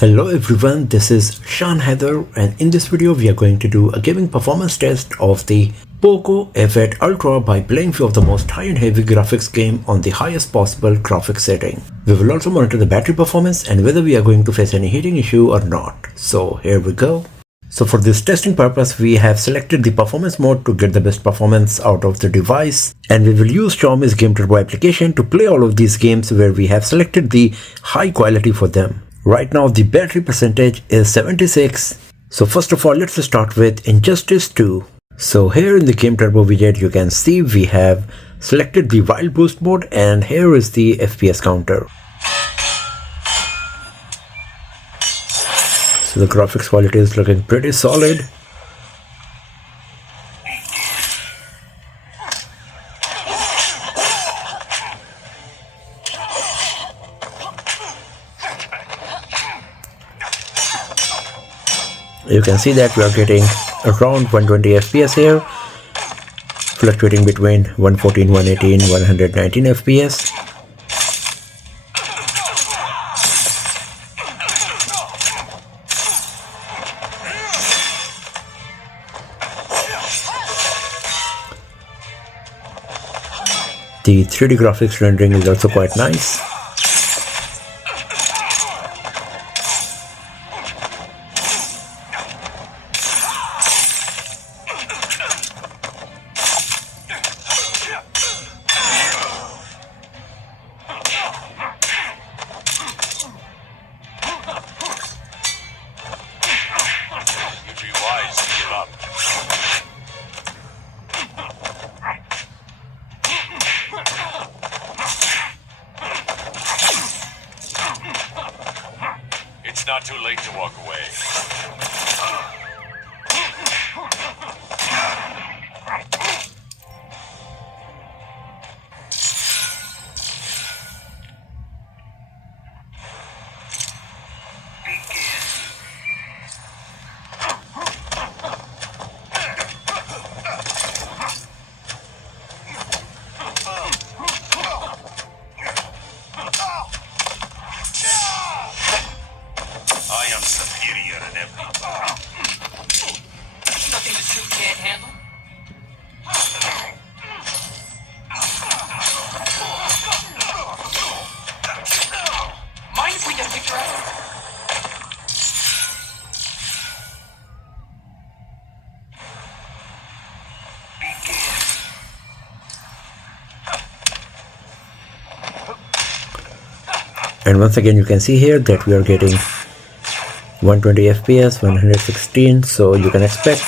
Hello everyone, this is Shan Heather, and in this video we are going to do a gaming performance test of the POCO F8 Ultra by playing few of the most high and heavy graphics game on the highest possible graphics setting. We will also monitor the battery performance and whether we are going to face any heating issue or not. So here we go. So for this testing purpose, we have selected the performance mode to get the best performance out of the device, and we will use Xiaomi's Game Turbo application to play all of these games where we have selected the high quality for them. Right now the battery percentage is 76. So first of all, let's start with Injustice 2. So here in the Game Turbo widget you can see we have selected the Wild Boost mode, and here is the FPS counter. So the graphics quality is looking pretty solid. You can see that we are getting around 120 FPS here, fluctuating between 114, 118, 119 FPS. The 3D graphics rendering is also quite nice. It's not too late to walk away. I am superior in everything. Nothing the suit can't handle. Mind if we get a picture of it? And once again you can see here that we are getting 120 FPS, 116, so you can expect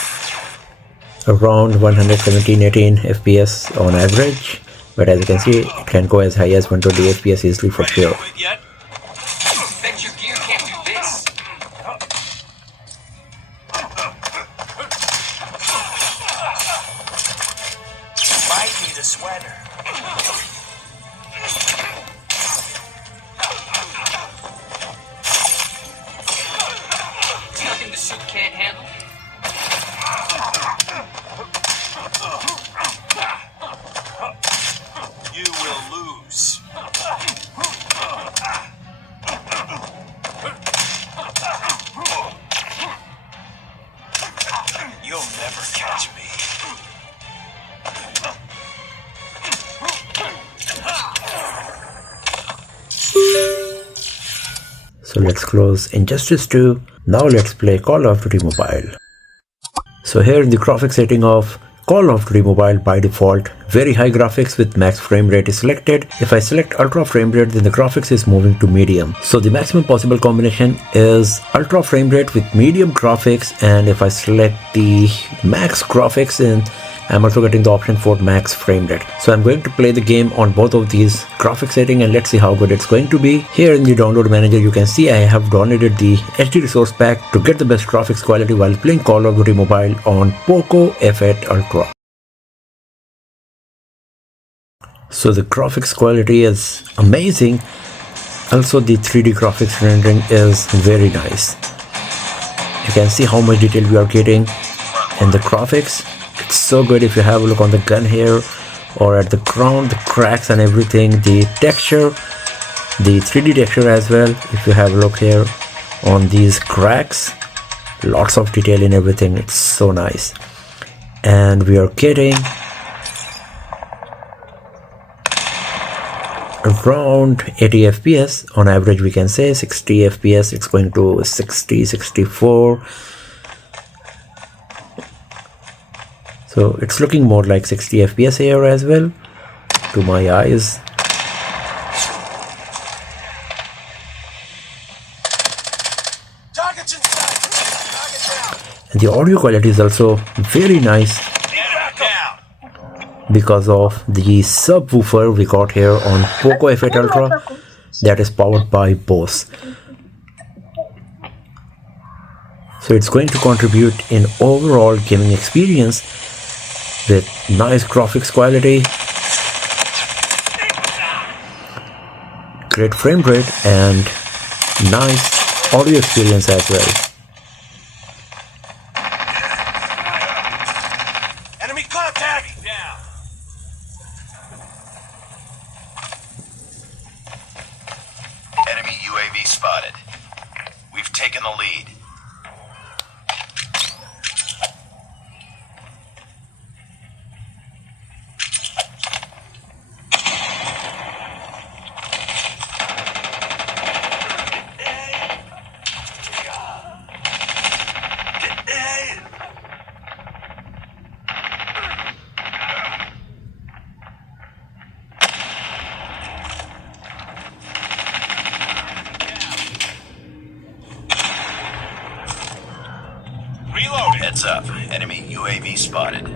around 117-18 FPS on average, but as you can see it can go as high as 120 FPS easily for sure. Bet your gear can't do this. Might need a sweater. Nothing the suit can't handle. You will lose. You'll never catch me. So let's close Injustice 2. Now let's play Call of Duty Mobile. So here in the graphics setting of Call of Duty Mobile, by default, very high graphics with max frame rate is selected. If I select ultra frame rate, then the graphics is moving to medium. So the maximum possible combination is ultra frame rate with medium graphics, and if I select the max graphics, then I'm also getting the option for max frame rate. So I'm going to play the game on both of these graphic setting and let's see how good it's going to be. Here in the download manager you can see I have downloaded the HD resource pack to get the best graphics quality while playing Call of Duty Mobile on POCO F8 Ultra. So the graphics quality is amazing. Also the 3D graphics rendering is very nice. You can see how much detail we are getting in the graphics. It's so good. If you have a look on the gun here or at the ground, the cracks and everything, the texture, the 3D texture as well, if you have a look here, on these cracks. Lots of detail in everything. It's so nice. And we are getting around 80 fps on average. We can say 60 fps. It's going to 60, 64. So it's looking more like 60 fps here as well to my eyes. Target's in sight. Target down. And the audio quality is also very nice Enemy down. because of the subwoofer we got here on POCO F8 Ultra that is powered by Bose. So it's going to contribute in overall gaming experience with nice graphics quality, great frame rate, and nice audio experience as well. Enemy contact. Down. Enemy UAV spotted. We've taken the lead. Reloading. Heads up. Enemy UAV spotted.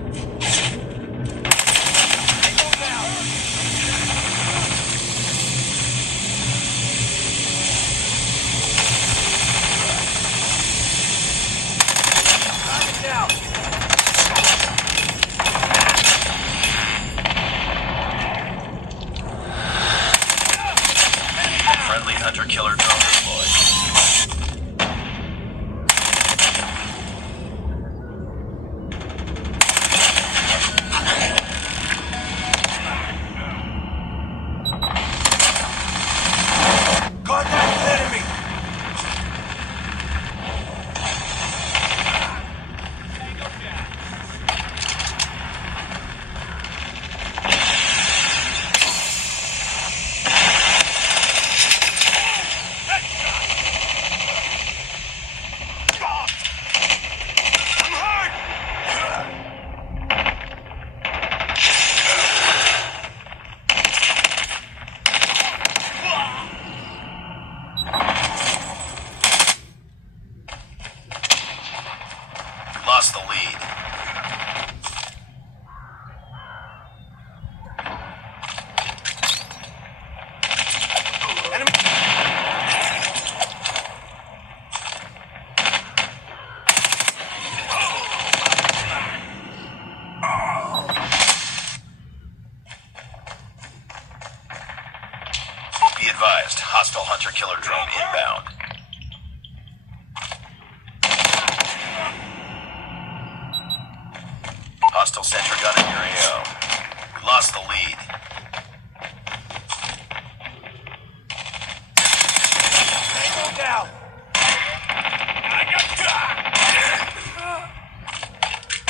Target down. Friendly hunter-killer drone deployed. Contact with enemy. I'm hurt. Lost the lead. Enemy. Be advised. Hostile hunter-killer drone inbound. Hostile sentry gun in your AO. We lost the lead. Tango down.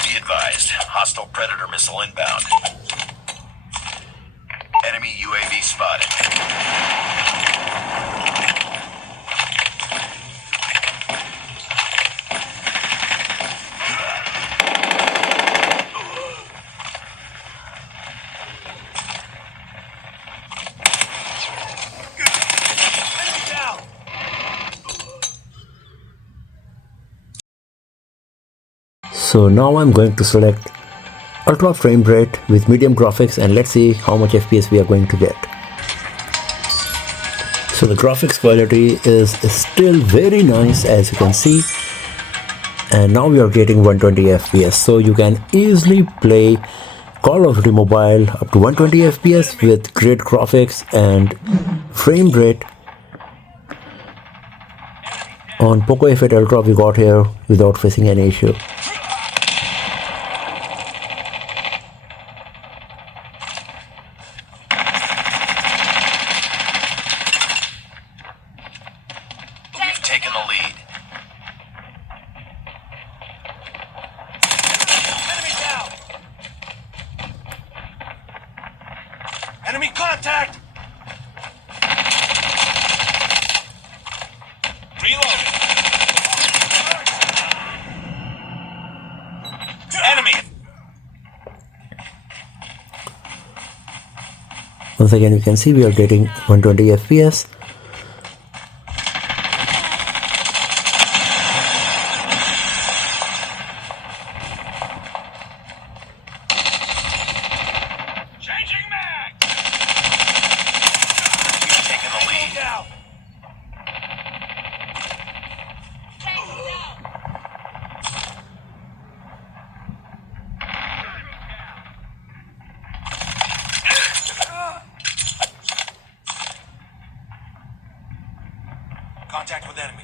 Be advised. Hostile Predator missile inbound. Enemy UAV spotted. Enemy down. So now I'm going to select ultra frame rate with medium graphics and let's see how much FPS we are going to get. So the graphics quality is still very nice, as you can see, and now we are getting 120 FPS, so you can easily play Call of Duty Mobile up to 120 FPS with great graphics and frame rate. On POCO F8 Ultra we got here without facing any issue. We've taken the lead. Reloading. Enemy. Once again, you can see we are getting 120 FPS. Changing mag. We've taken the lead. Look out. Contact with enemy.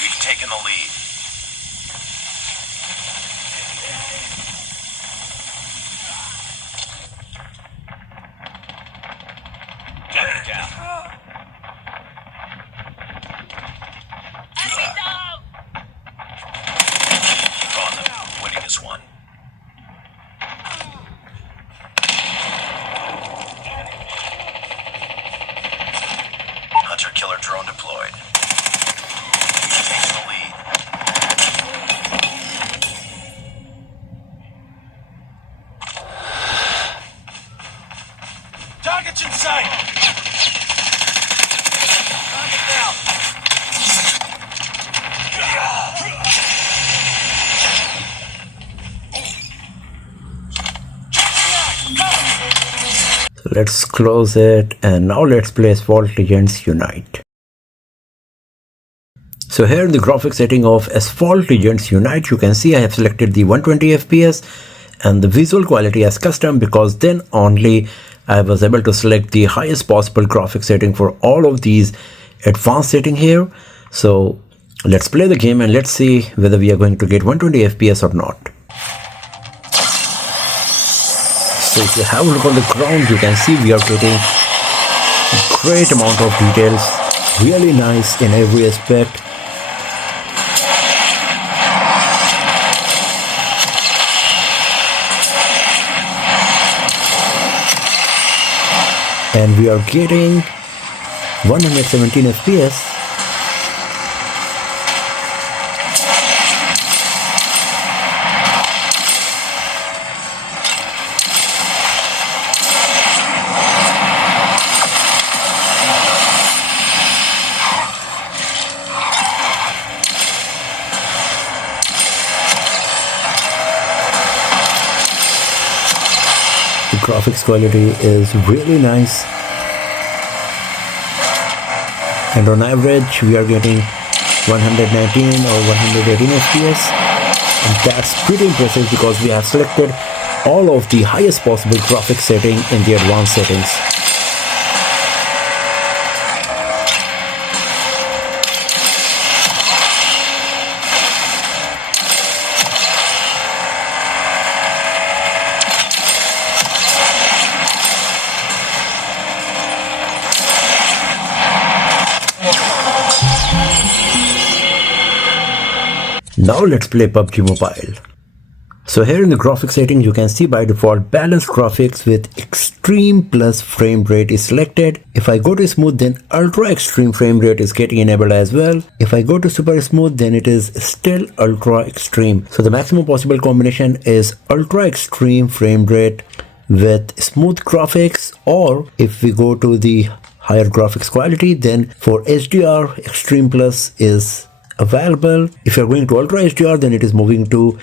We've taken the lead. Enemy down. Keep on them. Winning this one. Hunter-killer drone deployed. We've taken the lead. Targets in sight. Target down. So let's close it, and now let's play Asphalt Legends Unite. So here in the graphics setting of Asphalt Legends Unite, you can see I have selected the 120 FPS and the visual quality as custom, because then only I was able to select the highest possible graphics setting for all of these advanced setting here. So let's play the game and let's see whether we are going to get 120 FPS or not. So if you have a look on the ground, you can see we are getting a great amount of details, really nice in every aspect. And we are getting 117 FPS. The graphics quality is really nice, and on average we are getting 119 or 118 FPS, and that's pretty impressive because we have selected all of the highest possible graphics setting in the advanced settings. Now let's play PUBG Mobile. So here in the graphics setting, you can see by default balanced graphics with extreme plus frame rate is selected. If I go to smooth, then ultra extreme frame rate is getting enabled as well. If I go to super smooth, then it is still ultra extreme. So the maximum possible combination is ultra extreme frame rate with smooth graphics, or if we go to the higher graphics quality, then for HDR, extreme plus is available. If you're going to ultra HDR, then it is moving to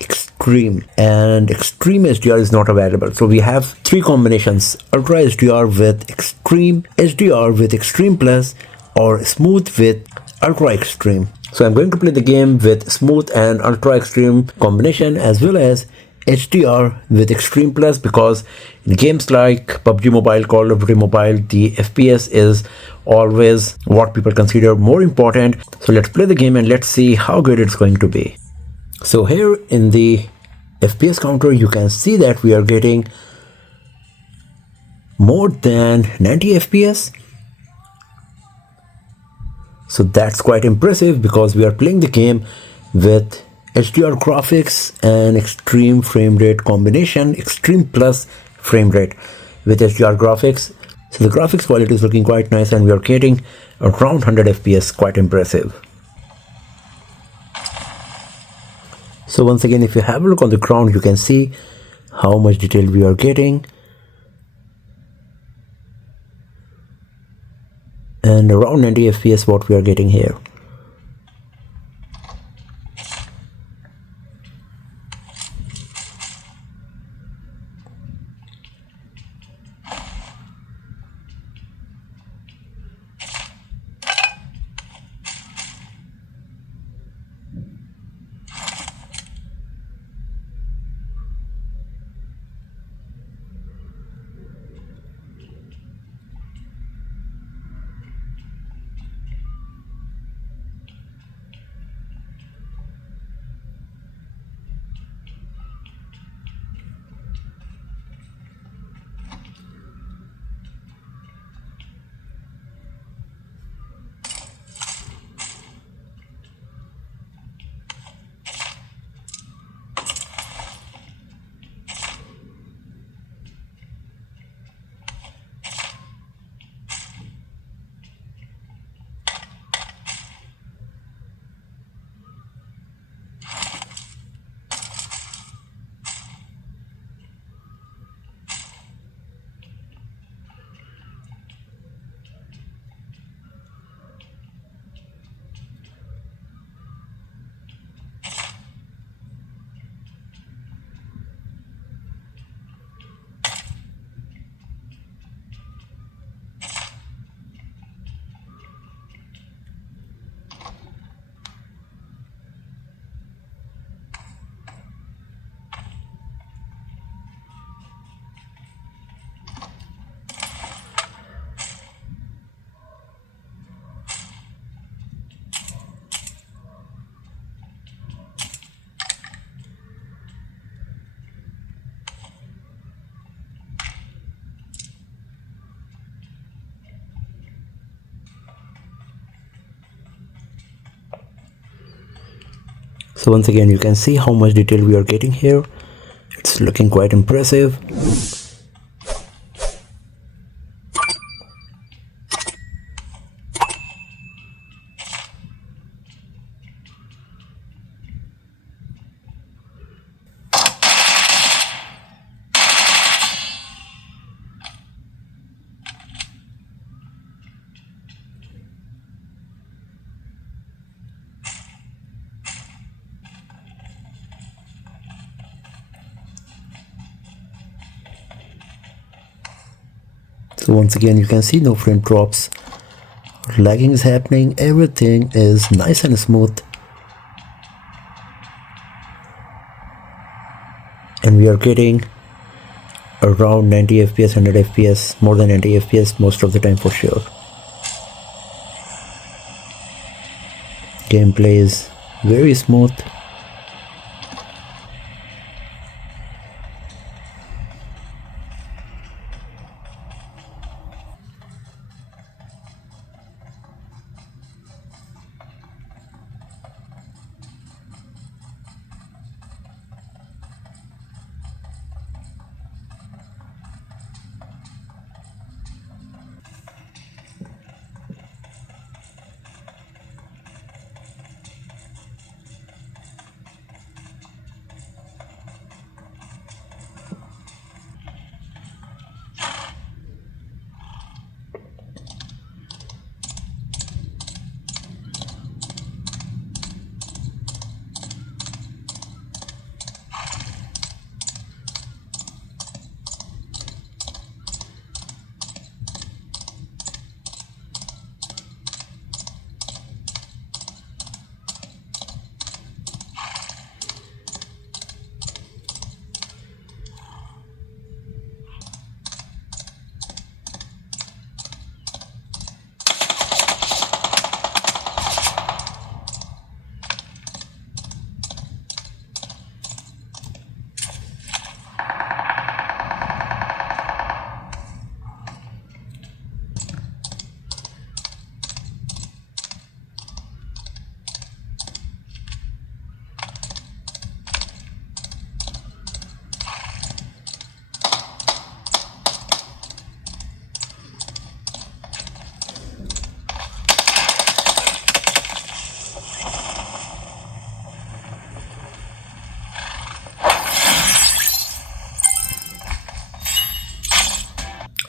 extreme, and extreme HDR is not available. So we have three combinations: ultra HDR with extreme, HDR with extreme plus, or smooth with ultra extreme. So I'm going to play the game with smooth and ultra extreme combination, as well as HDR with extreme plus, because in games like PUBG Mobile, Call of Duty Mobile, the FPS is always what people consider more important. So let's play the game and let's see how good it's going to be. So here in the FPS counter, you can see that we are getting more than 90 FPS. So that's quite impressive because we are playing the game with HDR graphics and extreme frame rate combination, extreme plus frame rate with HDR graphics. So the graphics quality is looking quite nice and we are getting around 100 FPS, quite impressive. So once again, if you have a look on the ground, you can see how much detail we are getting. And around 90 FPS what we are getting here. So once again, you can see how much detail we are getting here. It's looking quite impressive. So once again, you can see no frame drops, lagging is happening, everything is nice and smooth. And we are getting around 90 FPS, 100 FPS, more than 90 FPS most of the time for sure. Gameplay is very smooth.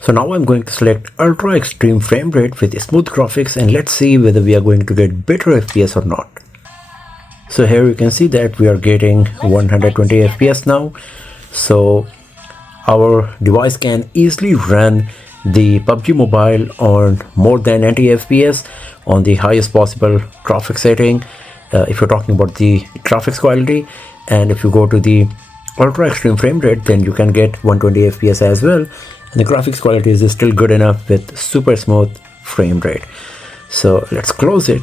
So now I'm going to select Ultra Extreme Frame Rate with smooth graphics, and let's see whether we are going to get better FPS or not. So here you can see that we are getting 120 FPS now. So our device can easily run the PUBG Mobile on more than 90 FPS on the highest possible graphics setting, if you're talking about the graphics quality. And if you go to the Ultra Extreme Frame Rate, then you can get 120 FPS as well, and the graphics quality is still good enough with super smooth frame rate. So let's close it.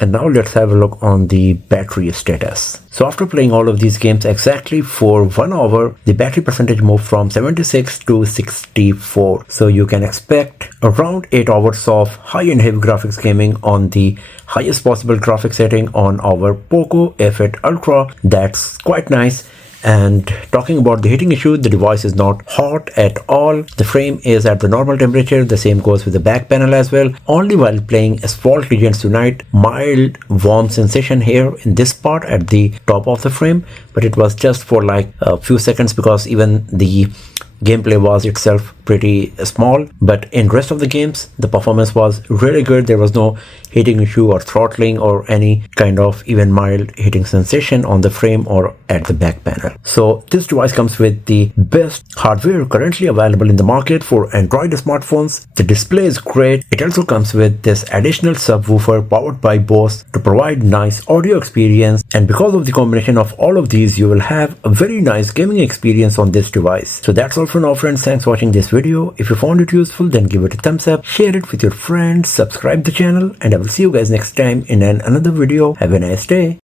And now let's have a look on the battery status. So after playing all of these games exactly for 1 hour, the battery percentage moved from 76 to 64. So you can expect around 8 hours of high-end heavy graphics gaming on the highest possible graphics setting on our POCO F8 Ultra. That's quite nice. And talking about the heating issue, the device is not hot at all. The frame is at the normal temperature. The same goes with the back panel as well. Only while playing Asphalt Legends Tonight, mild warm sensation here in this part at the top of the frame, but it was just for like a few seconds because even the gameplay was itself pretty small. But in rest of the games, the performance was really good. There was no heating issue or throttling or any kind of even mild heating sensation on the frame or at the back panel. So this device comes with the best hardware currently available in the market for Android smartphones. The display is great. It also comes with this additional subwoofer powered by Bose to provide nice audio experience, and because of the combination of all of these, you will have a very nice gaming experience on this device. So that's all for now, friends. Thanks for watching this video. If you found it useful, then give it a thumbs up, share it with your friends, subscribe the channel, and I will see you guys next time in another video. Have a nice day.